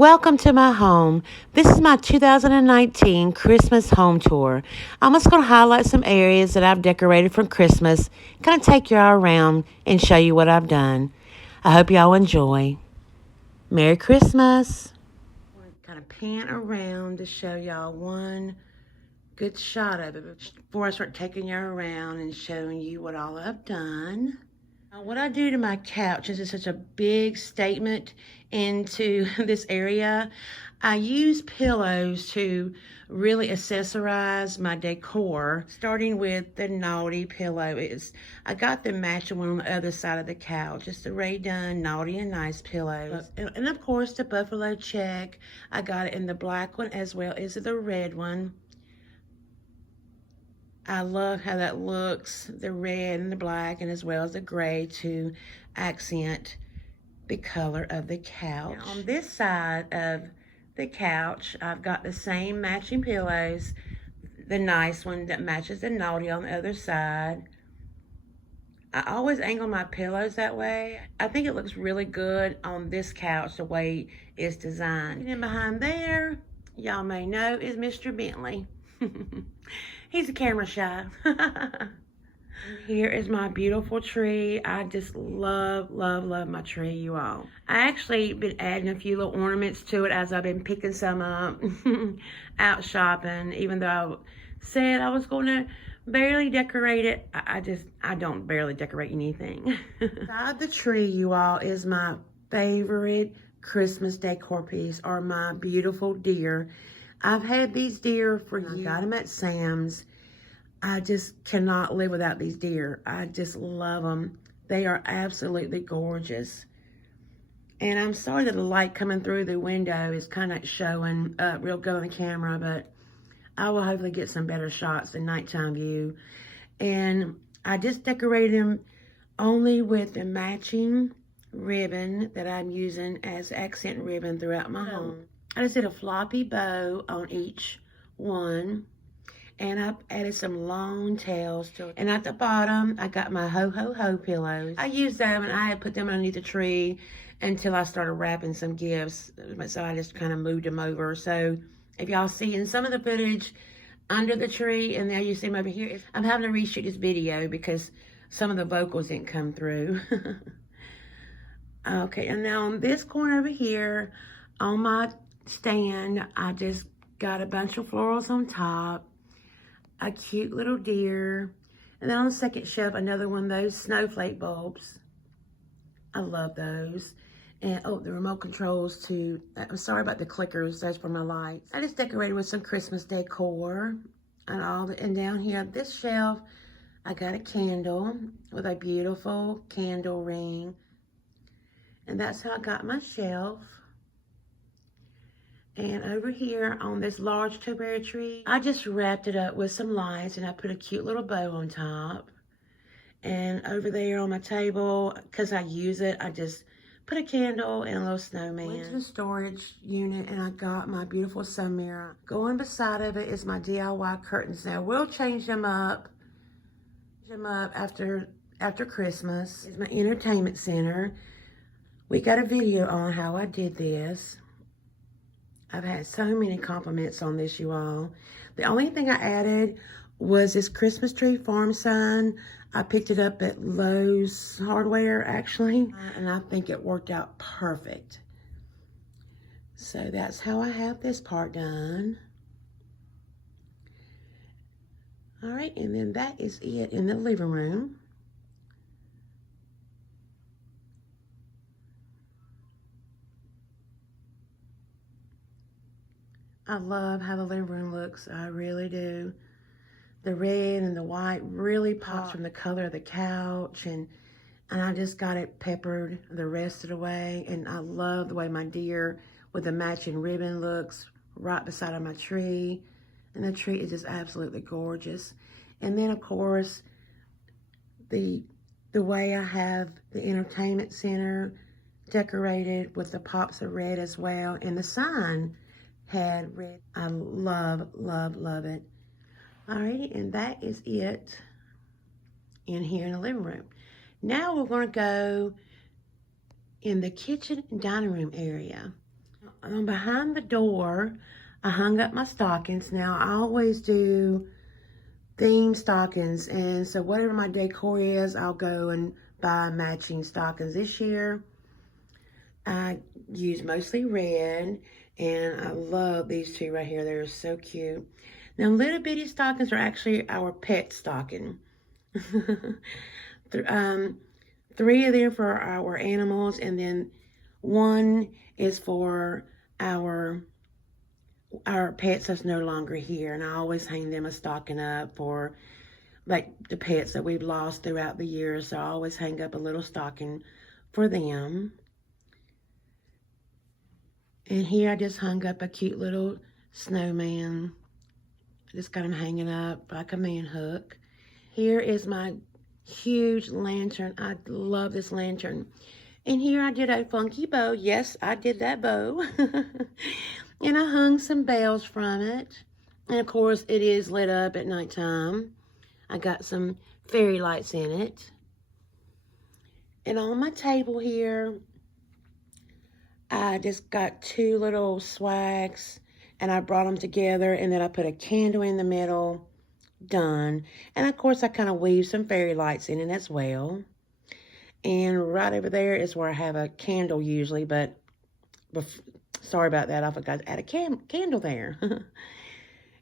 Welcome to my home. This is my 2019 Christmas home tour. I'm just going to highlight some areas that I've decorated for Christmas, kind of take you all around and show you what I've done. I hope y'all enjoy. Merry Christmas. I'm going to kind of pan around to show y'all one good shot of it before I start taking you around and showing you what all I've done. Now, what I do to my couch, since it's such a big statement into this area, I use pillows to really accessorize my decor, starting with the naughty pillow. I got the matching one on the other side of the couch. It's the Ray Dunn Naughty and Nice pillows. And of course, the buffalo check. I got it in the black one as well as the red one. I love how that looks, the red and the black, and as well as the gray to accent the color of the couch. Now, on this side of the couch, I've got the same matching pillows, the nice one that matches the naughty on the other side. I always angle my pillows that way. I think it looks really good on this couch the way it's designed. And then behind there, y'all may know, is Mr. Bentley. He's a camera shy. Here is my beautiful tree. I just love, love, love my tree, you all. I actually been adding a few little ornaments to it as I've been picking some up out shopping. Even though I said I was going to barely decorate it, I don't barely decorate anything. Beside the tree, you all, is my favorite Christmas decor piece, or my beautiful deer. I've had these deer for years. I got them at Sam's. I just cannot live without these deer. I just love them. They are absolutely gorgeous. And I'm sorry that the light coming through the window is kind of showing up real good on the camera, but I will hopefully get some better shots in nighttime view. And I just decorated them only with the matching ribbon that I'm using as accent ribbon throughout my home. I just did a floppy bow on each one, and I've added some long tails to it. And at the bottom, I got my ho ho ho pillows. I used them and I had put them underneath the tree until I started wrapping some gifts. So I just kind of moved them over. So if y'all see in some of the footage under the tree, and now you see them over here, I'm having to reshoot this video because some of the vocals didn't come through. Okay, and now on this corner over here, on my stand, I just got a bunch of florals on top, a cute little deer, and then on the second shelf, another one of those snowflake bulbs. I love those. And oh, the remote controls to, I'm sorry about the clickers, those for my lights. I just decorated with some Christmas decor and all the, and down here, this shelf, I got a candle with a beautiful candle ring. And that's how I got my shelf. And over here on this large two-berry tree, I just wrapped it up with some lights, and I put a cute little bow on top. And over there on my table, because I use it, I just put a candle and a little snowman. Went to the storage unit and I got my beautiful sun mirror. Going beside of it is my DIY curtains. Now we'll change them up after Christmas. It's my entertainment center. We got a video on how I did this. I've had so many compliments on this, you all. The only thing I added was this Christmas tree farm sign. I picked it up at Lowe's Hardware, actually, and I think it worked out perfect. So that's how I have this part done. All right, and then that is it in the living room. I love how the living room looks. I really do. The red and the white really pops from the color of the couch, and I just got it peppered the rest of the way. And I love the way my deer with the matching ribbon looks right beside of my tree. And the tree is just absolutely gorgeous. And then of course, the way I have the entertainment center decorated with the pops of red as well, and the sign had red. I love, love, love it. Alrighty, and that is it in here in the living room. Now we're going to go in the kitchen and dining room area. behind the door, I hung up my stockings. Now, I always do theme stockings, and so whatever my decor is, I'll go and buy matching stockings. This year, I use mostly red, and I love these two right here. They're so cute. Now, little bitty stockings are actually our pet stocking. Three of them for our animals, and then one is for our pets that's no longer here. And I always hang them a stocking up for like the pets that we've lost throughout the years. So I always hang up a little stocking for them. And here I just hung up a cute little snowman. I just got him hanging up like a man hook. Here is my huge lantern. I love this lantern. And here I did a funky bow. Yes, I did that bow. And I hung some bells from it. And of course, it is lit up at nighttime. I got some fairy lights in it. And on my table here, I just got two little swags, and I brought them together, and then I put a candle in the middle. Done. And of course, I kind of weave some fairy lights in it as well. And right over there is where I have a candle usually, but sorry about that. I forgot to add a candle there.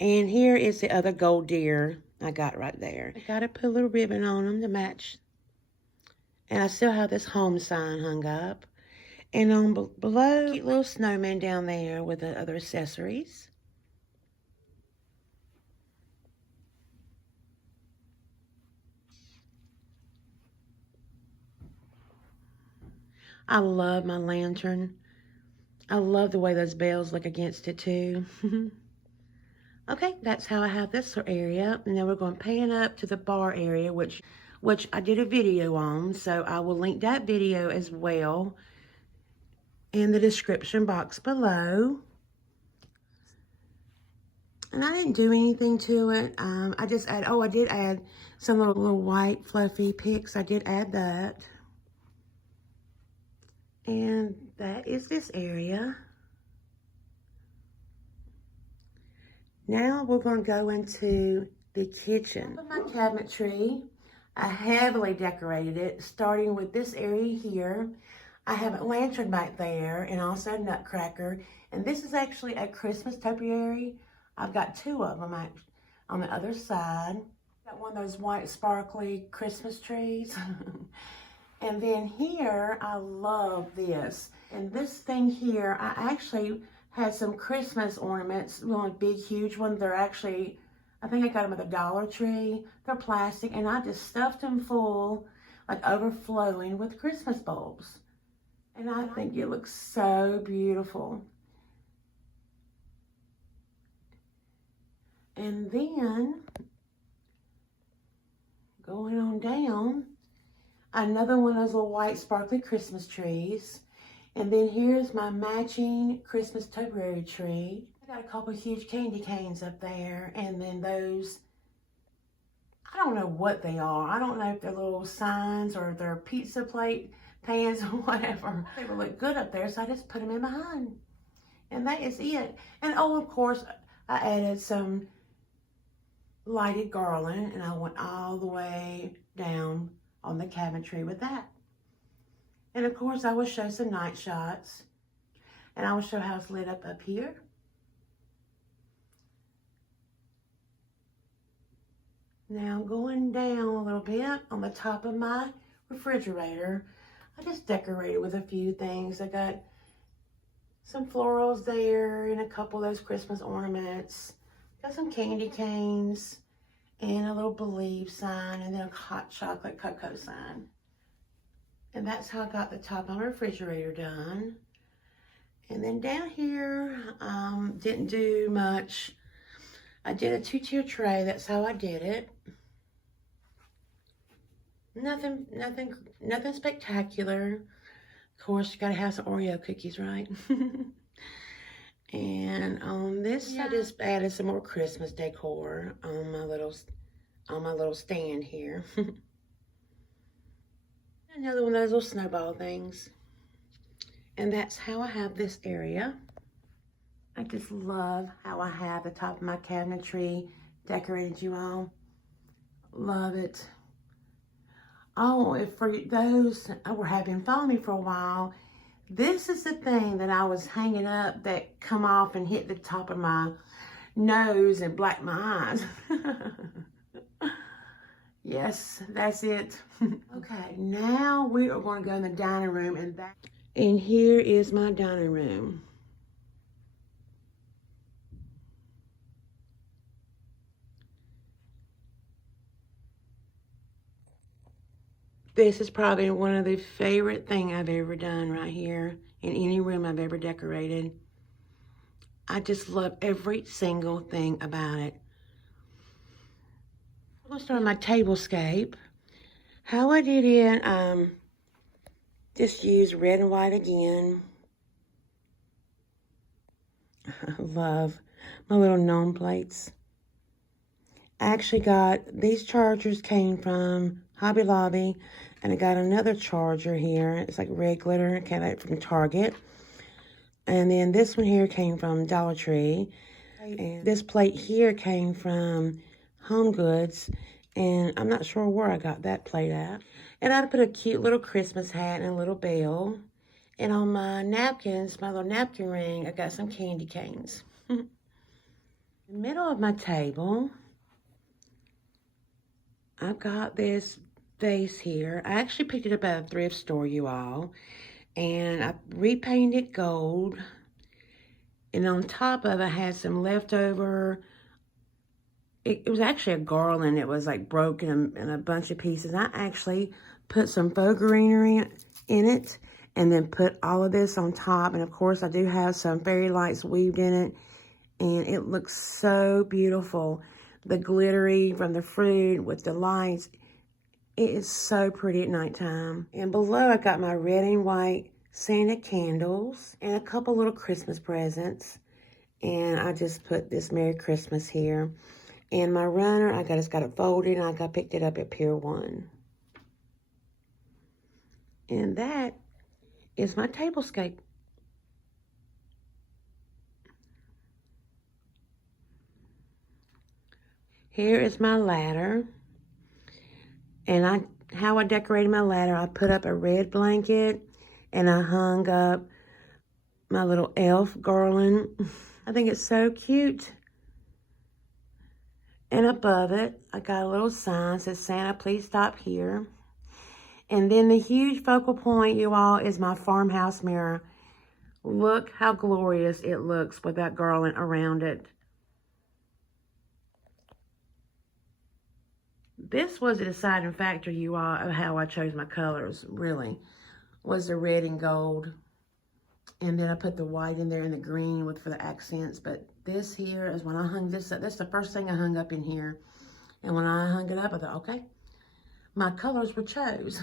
And here is the other gold deer I got right there. I got to put a little ribbon on them to match. And I still have this home sign hung up. And on below, cute little snowman down there with the other accessories. I love my lantern. I love the way those bells look against it too. Okay, that's how I have this area. And then we're going to pan up to the bar area, which I did a video on. So I will link that video as well in the description box below. And I didn't do anything to it. I did add some little white fluffy picks. I did add that. And that is this area. Now we're going to go into the kitchen. Top of my cabinetry, I heavily decorated it, starting with this area here. I have a lantern back there and also a nutcracker. And this is actually a Christmas topiary. I've got two of them on the other side. Got one of those white sparkly Christmas trees. And then here, I love this. And this thing here, I actually had some Christmas ornaments, really big, huge ones. They're actually, I think I got them at the Dollar Tree. They're plastic, and I just stuffed them full, like overflowing with Christmas bulbs. And I think it looks so beautiful. And then, going on down, another one of those little white sparkly Christmas trees. And then here's my matching Christmas topiary tree. I got a couple huge candy canes up there. And then those, I don't know what they are. I don't know if they're little signs or if they're pizza plate pans or whatever. They would look good up there, so I just put them in behind. And that is it. And oh, of course, I added some lighted garland, and I went all the way down on the cabinetry with that. And of course, I will show some night shots, and I will show how it's lit up here. Now going down a little bit on the top of my refrigerator, I just decorated with a few things. I got some florals there and a couple of those Christmas ornaments. Got some candy canes and a little believe sign and then a hot chocolate cocoa sign. And that's how I got the top of my refrigerator done. And then down here, didn't do much. I did a 2-tier tray. That's how I did it. Nothing spectacular. Of course, you gotta have some Oreo cookies, right? And on this, I just added some more Christmas decor on my little stand here. Another one of those little snowball things. And that's how I have this area. I just love how I have the top of my cabinetry decorated, you all. Love it. Oh, if for those who have been following me for a while, this is the thing that I was hanging up that come off and hit the top of my nose and blacked my eyes. Yes, that's it. Okay, now we are going to go in the dining room, and here is my dining room. This is probably one of the favorite things I've ever done right here in any room I've ever decorated. I just love every single thing about it. I'm gonna start on my tablescape. How I did it, just use red and white again. I love my little gnome plates. I actually got, these chargers came from Hobby Lobby, and I got another charger here. It's like red glitter, it came out from Target. And then this one here came from Dollar Tree. And this plate here came from Home Goods, and I'm not sure where I got that plate at. And I put a cute little Christmas hat and a little bell. And on my napkins, my little napkin ring, I got some candy canes. In the middle of my table, I've got this vase here. I actually picked it up at a thrift store, you all. And I repainted it gold. And on top of it, I had some leftover, it was actually a garland. It was like broken in a bunch of pieces. I actually put some faux greenery in it and then put all of this on top. And of course, I do have some fairy lights weaved in it. And it looks so beautiful. The glittery from the fruit with the lights. It is so pretty at nighttime. And below, I got my red and white Santa candles and a couple little Christmas presents. And I just put this Merry Christmas here. And my runner, I just got it folded, and I picked it up at Pier 1. And that is my tablescape. Here is my ladder. And how I decorated my ladder, I put up a red blanket, and I hung up my little elf garland. I think it's so cute. And above it, I got a little sign that says, Santa, please stop here. And then the huge focal point, you all, is my farmhouse mirror. Look how glorious it looks with that garland around it. This was the deciding factor, you all, of how I chose my colors, really, was the red and gold. And then I put the white in there and the green for the accents. But this here is when I hung this up. That's the first thing I hung up in here. And when I hung it up, I thought, okay, my colors were chose.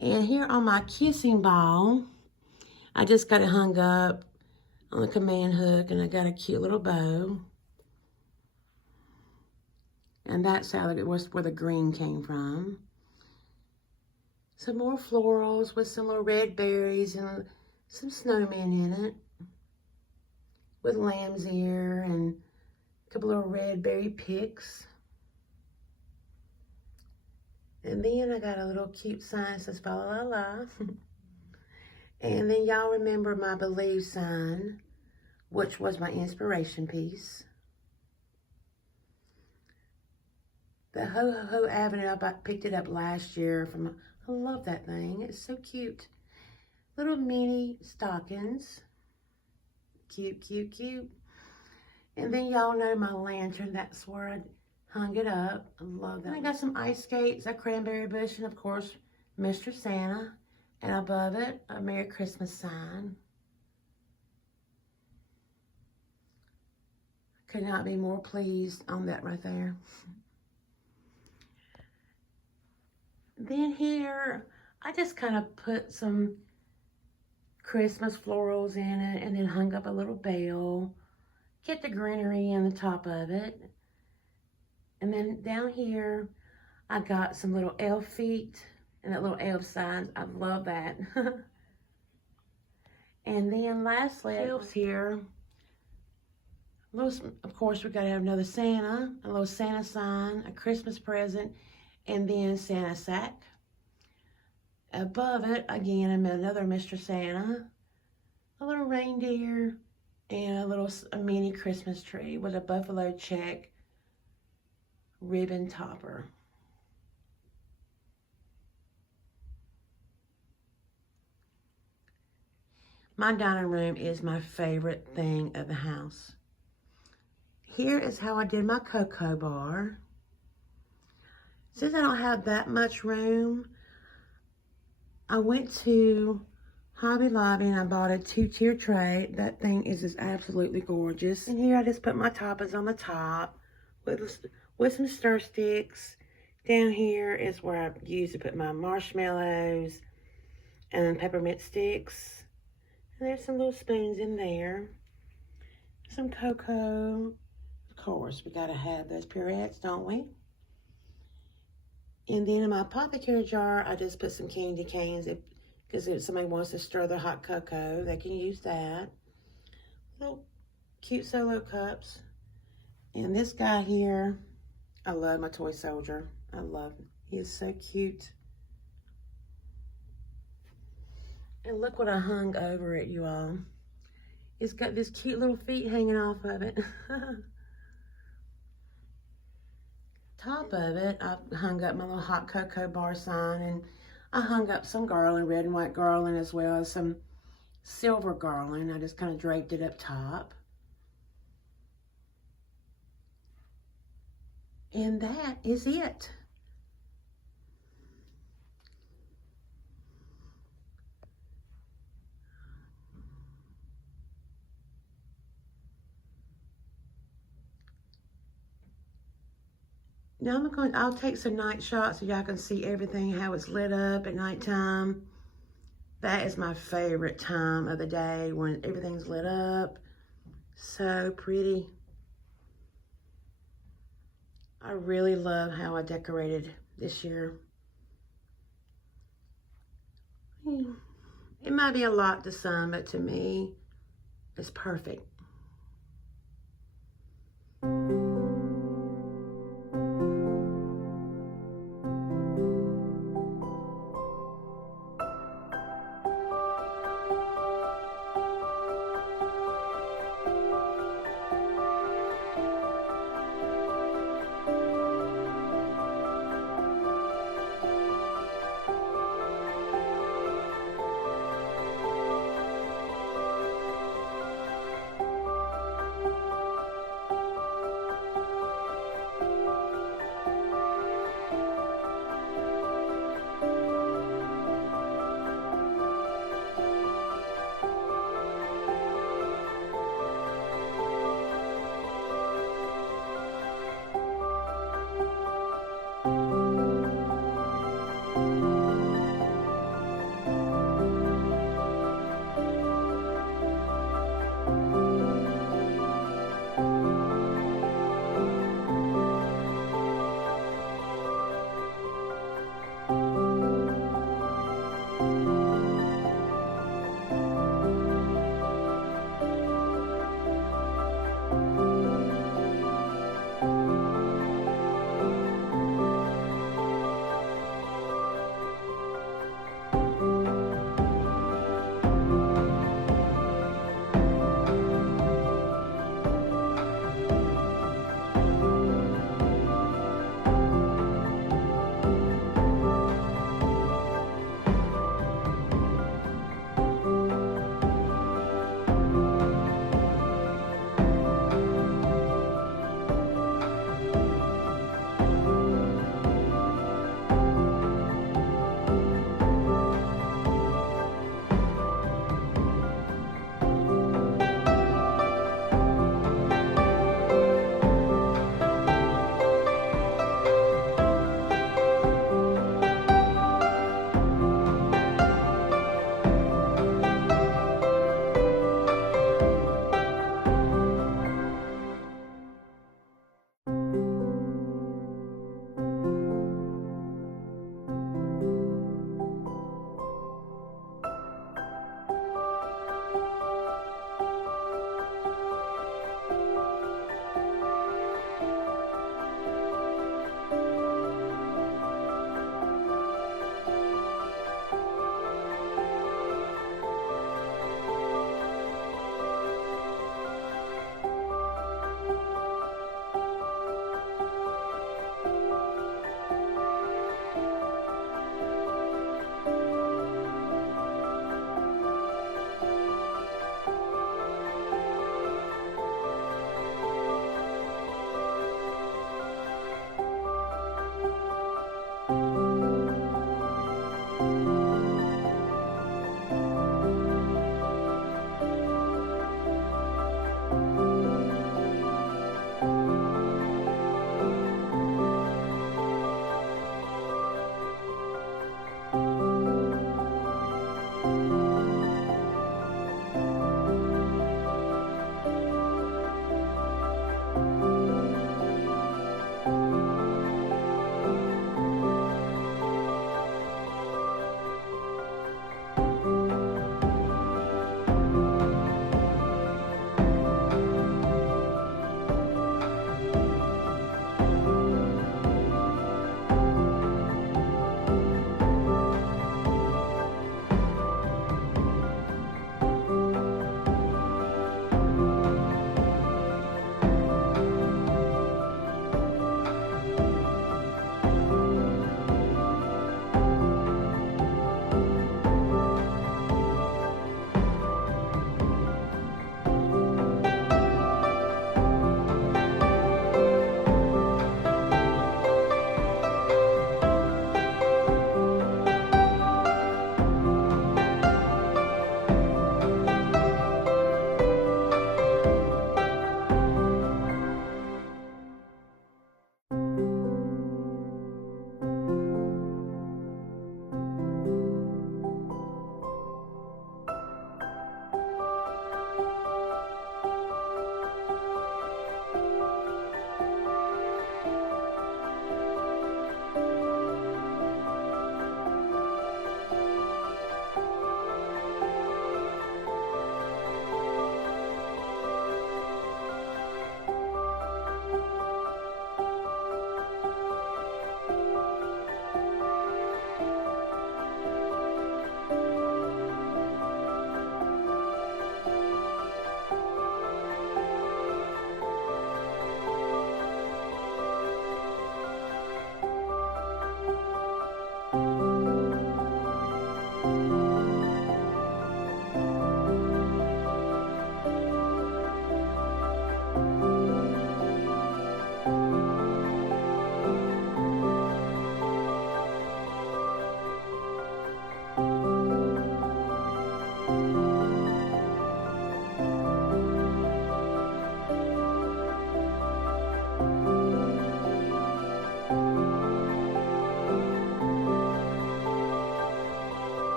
And here on my kissing ball, I just got it hung up on the command hook, and I got a cute little bow. And that's how it was, where the green came from. Some more florals with some little red berries and some snowmen in it. With lamb's ear and a couple of red berry picks. And then I got a little cute sign that says, fa la la la. And then y'all remember my Believe sign, which was my inspiration piece. The Ho Ho Ho Avenue, I picked it up last year from, I love that thing. It's so cute. Little mini stockings. Cute, cute, cute. And then y'all know my lantern. That's where I hung it up. I love that. And I got some ice skates, a cranberry bush, and of course, Mr. Santa. And above it, a Merry Christmas sign. Could not be more pleased on that right there. Then here, I just kind of put some Christmas florals in it and then hung up a little bell. Get the greenery in the top of it. And then down here, I got some little elf feet and that little elf signs. I love that. And then lastly, shelves here. Of course, we gotta have another Santa, a little Santa sign, a Christmas present, and then Santa sack. Above it, again, another Mr. Santa, a little reindeer, and a mini Christmas tree with a buffalo check ribbon topper. My dining room is my favorite thing of the house. Here is how I did my cocoa bar. Since I don't have that much room, I went to Hobby Lobby and I bought a 2-tier tray. That thing is just absolutely gorgeous. And here I just put my toppings on the top with some stir sticks. Down here is where I use to put my marshmallows and peppermint sticks. And there's some little spoons in there. Some cocoa. Of course, we gotta have those purettes, don't we? And then in my apothecary jar, I just put some candy canes. Because if somebody wants to stir their hot cocoa, they can use that. Little cute solo cups. And this guy here, I love my toy soldier. I love him. He is so cute. And look what I hung over it, you all. It's got this cute little feet hanging off of it. Top of it, I hung up my little hot cocoa bar sign, and I hung up some garland, red and white garland, as well as some silver garland. I just kind of draped it up top. And that is it. Now I'll take some night shots so y'all can see everything, how it's lit up at nighttime. That is my favorite time of the day, when everything's lit up. So pretty. I really love how I decorated this year. It might be a lot to some, but to me, it's perfect.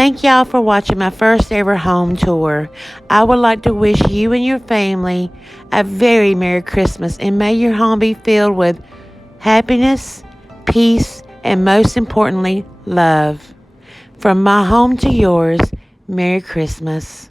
Thank y'all for watching my first ever home tour. I would like to wish you and your family a very Merry Christmas, and may your home be filled with happiness, peace, and most importantly, love. From my home to yours, Merry Christmas.